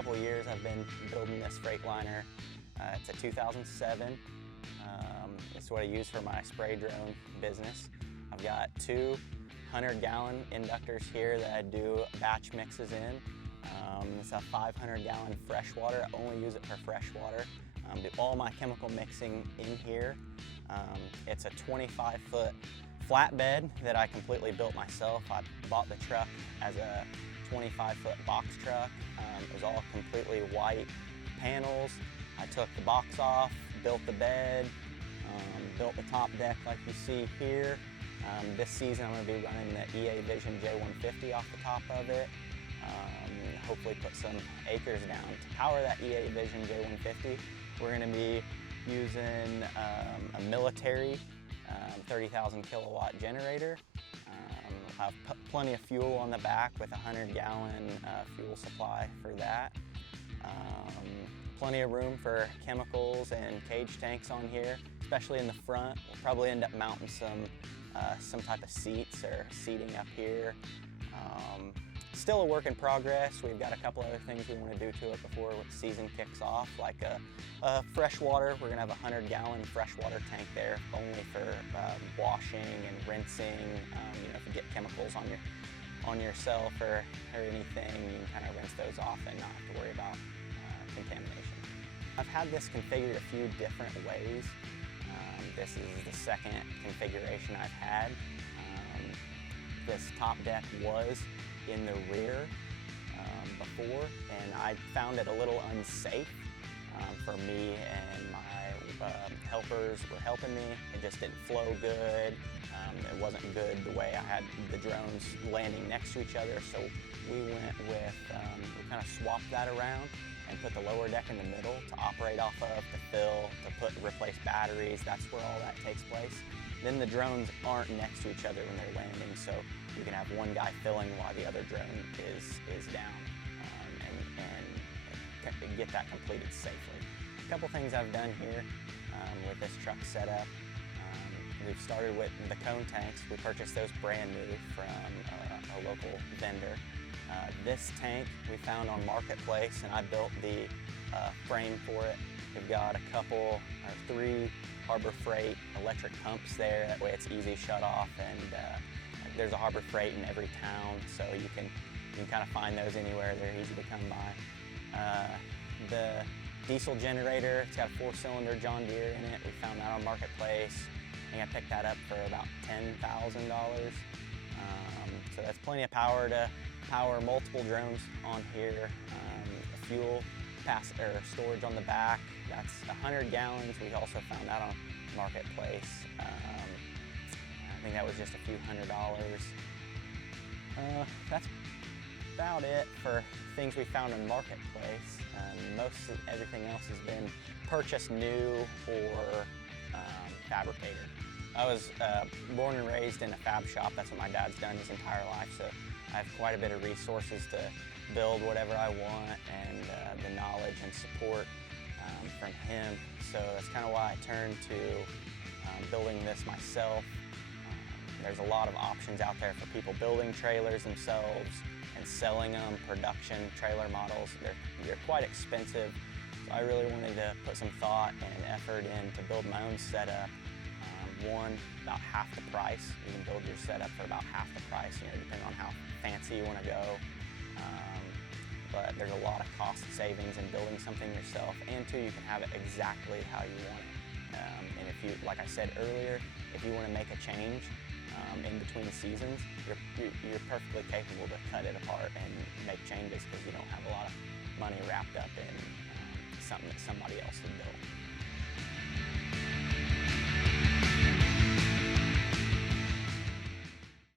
couple of years I've been building this Freightliner. It's a 2007. It's what I use for my spray drone business. I've got two 100-gallon inductors here that I do batch mixes in. It's a 500-gallon freshwater. I only use it for freshwater. Do all my chemical mixing in here. It's a 25-foot flatbed that I completely built myself. I bought the truck as a 25-foot box truck. It was all completely white panels. I took the box off, built the bed, built the top deck like you see here. This season I'm going to be running the EA Vision J150 off the top of it. Hopefully put some acres down. To power that EA Vision J150, we're going to be using a military 30,000 kilowatt generator. I'll have plenty of fuel on the back with a 100-gallon fuel supply for that. Plenty of room for chemicals and cage tanks on here, especially in the front. We'll probably end up mounting some type of seats or seating up here. Still a work in progress. We've got a couple other things we want to do to it before the season kicks off, like a freshwater. We're going to have a 100-gallon freshwater tank there, only for washing and rinsing. You know, if you get chemicals on yourself or anything, you can kind of rinse those off and not have to worry about contamination. I've had this configured a few different ways. This is the second configuration I've had. This top deck was in the rear before, and I found it a little unsafe for me, and my helpers were helping me. It just didn't flow good. It wasn't good the way I had the drones landing next to each other, so we went with, we kind of swapped that around and put the lower deck in the middle to operate off of, to fill, to replace batteries. That's where all that takes place. Then the drones aren't next to each other when they're landing, so you can have one guy filling while the other drone is down, and get that completed safely. A couple things I've done here with this truck setup. We've started with the cone tanks. We purchased those brand new from a local vendor. This tank we found on Marketplace, and I built the frame for it. We've got a couple, or three Harbor Freight electric pumps there. That way it's easy shut off, and there's a Harbor Freight in every town, so you can kind of find those anywhere. They're easy to come by. The diesel generator, it's got a 4-cylinder John Deere in it. We found that on Marketplace. I think I picked that up for about $10,000. So that's plenty of power to power multiple drones on here. Fuel storage on the back, that's 100 gallons. We also found that on Marketplace. I think that was just a few $100s. That's about it for things we found on Marketplace. Everything else has been purchased new or fabricated. I was born and raised in a fab shop. That's what my dad's done his entire life, so I have quite a bit of resources to build whatever I want, and the knowledge and support from him. So that's kind of why I turned to building this myself. There's a lot of options out there for people building trailers themselves and selling them, production trailer models. They're quite expensive. So I really wanted to put some thought and effort in to build my own setup. One, about half the price. You can build your setup for about half the price, depending on how fancy you want to go. But there's a lot of cost savings in building something yourself, and two, you can have it exactly how you want it. And if you, like I said earlier, if you want to make a change in between seasons, you're perfectly capable to cut it apart and make changes, because you don't have a lot of money wrapped up in something that somebody else had built.